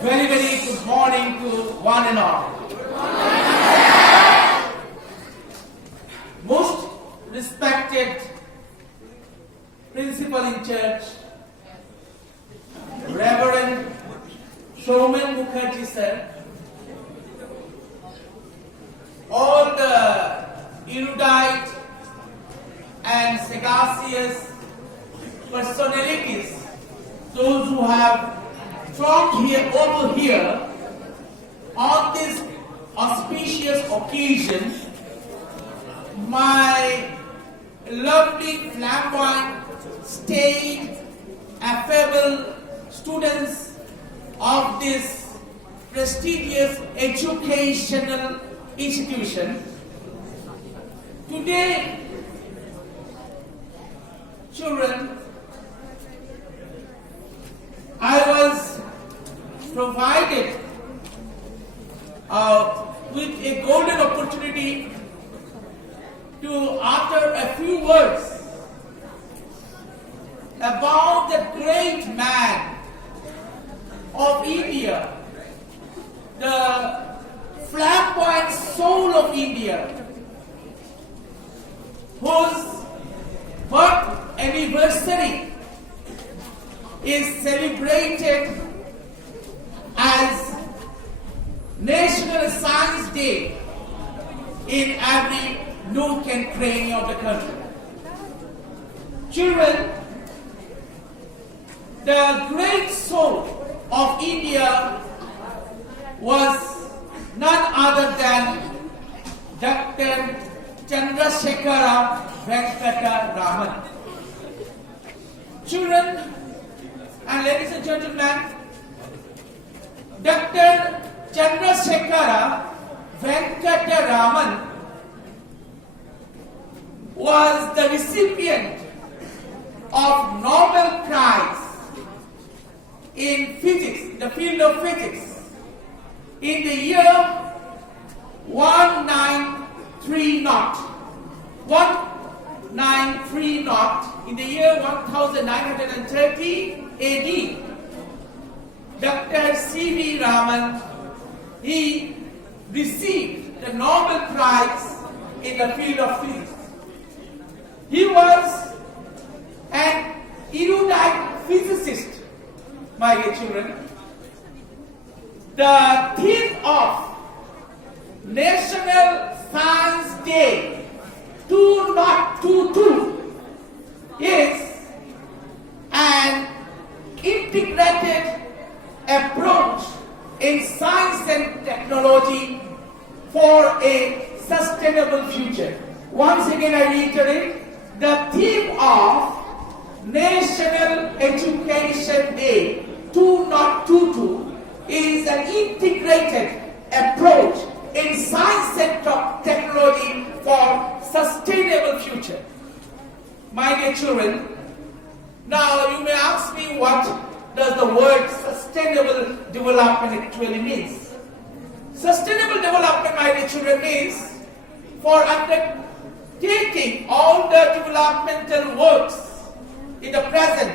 Very, very good morning to one and all. Most respected principal in church, Reverend Showman Mukherjee sir, all the erudite and sagacious personalities, those who have talked here over here on this auspicious occasion, my lovely, flamboyant, staid, affable students of this prestigious educational institution. Today, children, I was provided with a golden opportunity to utter a few words about the great man of India, the flamboyant soul of India, whose birth anniversary is celebrated as National Science Day in every nook and cranny of the country. Children, the great soul of India was none other than Dr. Chandrasekhara Venkata Raman. Children and ladies and gentlemen, Dr. Chandrasekhara Venkata Raman was the recipient of Nobel Prize in physics, the field of physics, in the year 1930. In the year 1930 AD, Dr. C.V. Raman, he received the Nobel Prize in the field of physics. He was an erudite physicist, my dear children. The theme of National Science Day 2022 is an integrated approach in science and technology for a sustainable future. Once again, I reiterate, the theme of National Education Day 2022 is an integrated approach in science and technology for sustainable future. My dear children, now you may ask me, what does the word sustainable development actually means? Sustainable development, my dear children, means for undertaking all the developmental works in the present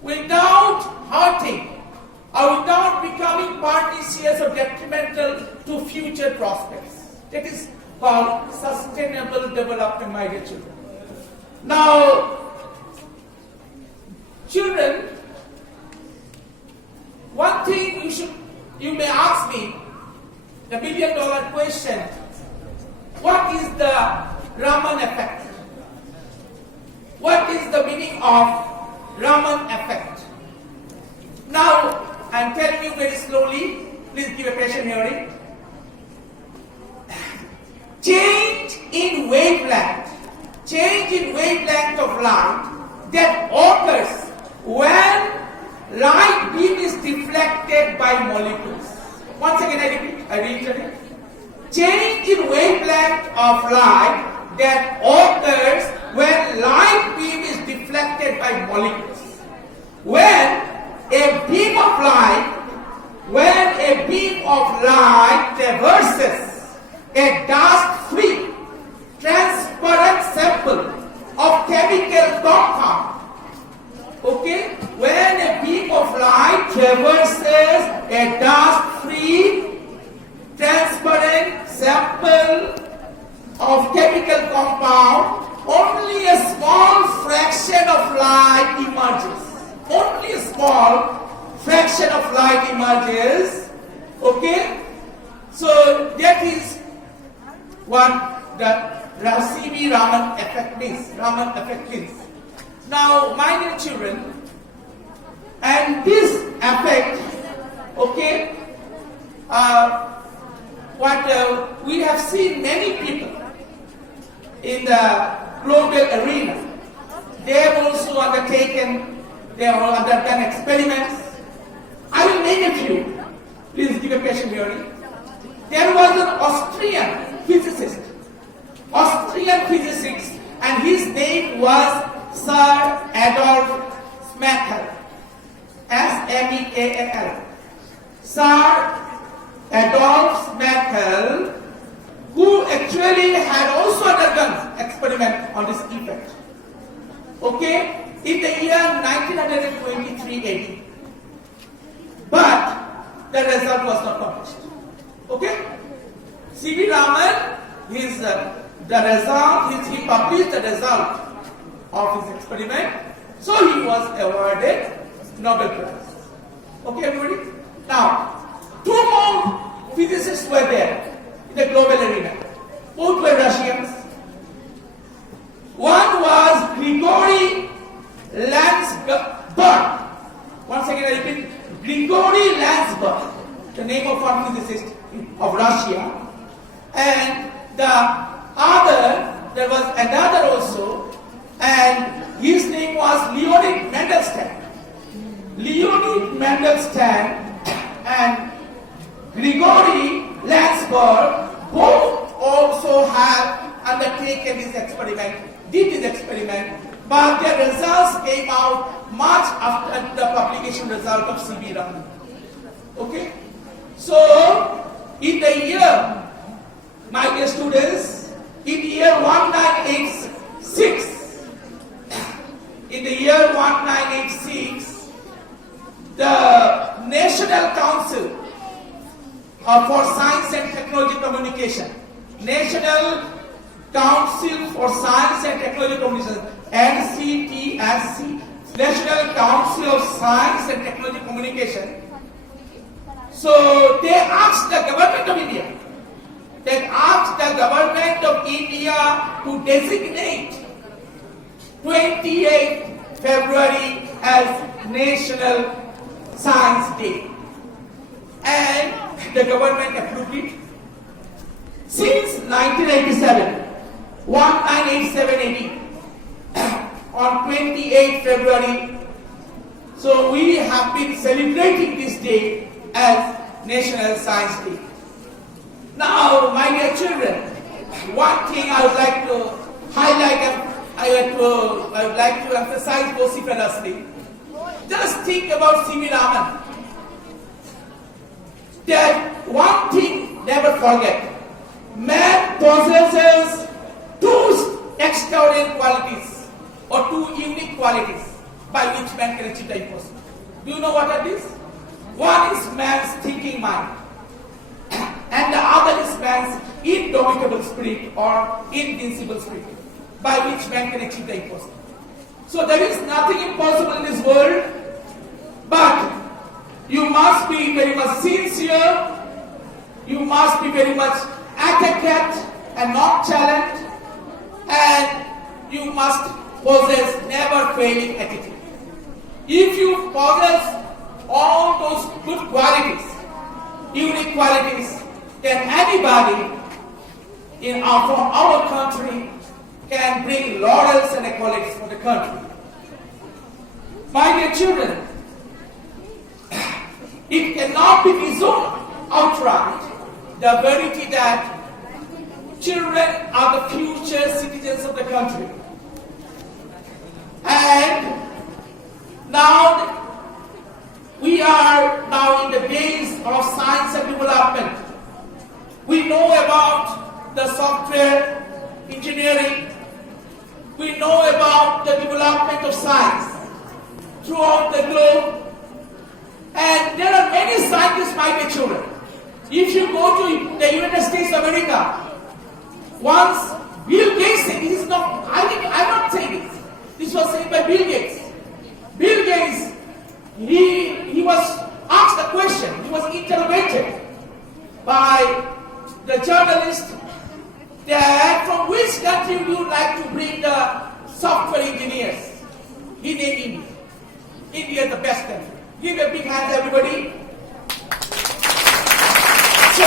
without hurting or without becoming pernicious or detrimental to future prospects. That is called sustainable development, my dear children. Now, children, one thing you may ask me, the $1 billion question, what is the Raman effect? What is the meaning of Raman effect? Now, I am telling you very slowly, please give a patient hearing. Change in wavelength of light that occurs when light beam is deflected by molecules. Once again, I reiterate. Change in wavelength of light that occurs when light beam is deflected by molecules. When a beam of light traverses a dust-free, transparent sample of chemical compound, okay, when a beam of light traverses a dust-free, transparent sample of chemical compound, only a small fraction of light emerges. Only a small fraction of light emerges. Okay? So that is what the C.V. Raman effect means. Now, my dear children, and this effect, okay, we have seen many people in the global arena. They have also undertaken, they have undergone experiments. I will name a few. Please give a patient hearing. There was an Austrian physicist, and his name was Sir Adolf Schmeckl. S-M-E-A-L. Sir Adolf Schmeckl, who actually had also undergone experiment on this effect. Okay, in the year 1923 AD. But the result was not published. Okay? C.V. Raman, he published the result of his experiment, so he was awarded Nobel Prize. Okay, everybody? Now, two more physicists were there in the global arena. Both were Russians. One was Grigory Landsberg. Once again I repeat, Grigory Landsberg, the name of one physicist of Russia. And there was another also, and his name was Leonid Mandelstam. Leonid Mandelstam and Grigory Landsberg both also have undertaken this experiment, but their results came out much after the publication result of C.V. Raman. Okay? So, in the year, my dear students, in the year 1986, the National Council for Science and Technology Communication, National Council for Science and Technology Communication, NCTSC, National Council of Science and Technology Communication. So they asked the government of India, to designate 28th February as National Science Day. And the government approved it. Since 1987 AD, on 28th February, so we have been celebrating this day as National Science Day. Now, my dear children, one thing I would like to highlight and I would like to emphasize vociferously. Just think about C.V. Raman. That one thing never forget. Man possesses two extraordinary qualities or two unique qualities by which man can achieve the impossible. Do you know what are these? One is man's thinking mind, and the other is man's indomitable spirit or invincible spirit, by which man can achieve the impossible. So there is nothing impossible in this world, but you must be very much sincere, you must be very much adequate and not challenged, and you must possess never failing attitude. If you possess all those good qualities, unique qualities, then anybody from our country can bring laurels and accolades for the country. My dear children, it cannot be resolved outright the verity that children are the future citizens of the country. And now we are now in the days of science and development. We know about the software engineering. We know about the development of science throughout the globe. And there are many scientists If you go to the United States of America, once Bill Gates said, this is not, I'm not saying this. This was said by Bill Gates. Bill Gates, he was asked a question, he was interrogated by the journalist that from which country would you like to bring the software engineers? He named India. India is the best country. Give a big hand, everybody. So,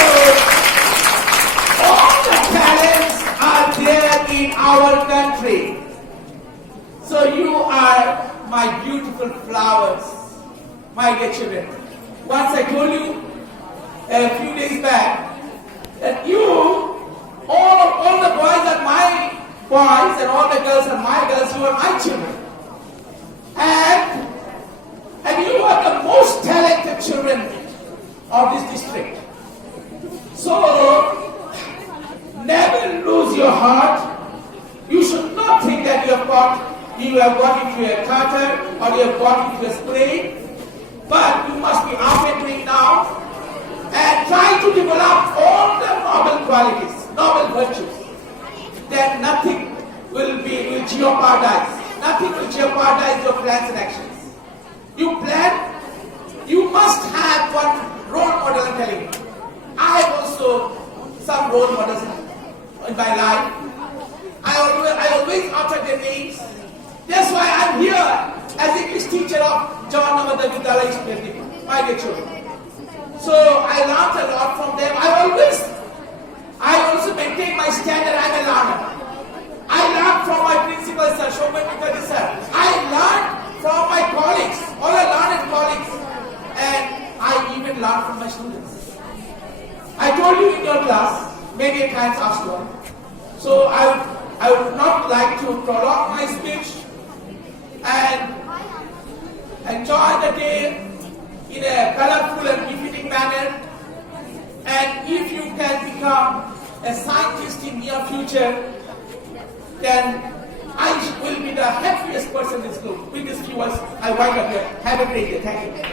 all the talents are there in our country. So you are my beautiful flowers, my dear children. Once I told you a few days back that you, all the boys are my boys and all the girls are my girls, you are my children. And you are the most talented children of this district. So, never lose your heart. You should not think that you have got into a cutter or you have got into a spray. But you must be halfway it now and try to develop all the noble qualities, noble virtues. Then nothing will jeopardize. Nothing will jeopardize your plans and actions. You plan, you must have one role model, I'm telling you. I have also some role models in my life. I always utter their names. That's why I'm here as English teacher of John Navodaya Vidyalaya Institute, my dear children. So I learned a lot from them. I also maintain my standard. I'm a learner. I learned from my principal, sir, Shobhan Mukherjee, sir. I learned from my colleagues, all our learned colleagues, and I even learned from my students. I told you in your class many times afterward. So I would not like to prolong my speech and enjoy the day in a colorful and befitting manner. And if you can become a scientist in near future, then I will be the happiest person in this group. With these few words, I wind up here. Have a great day. Thank you.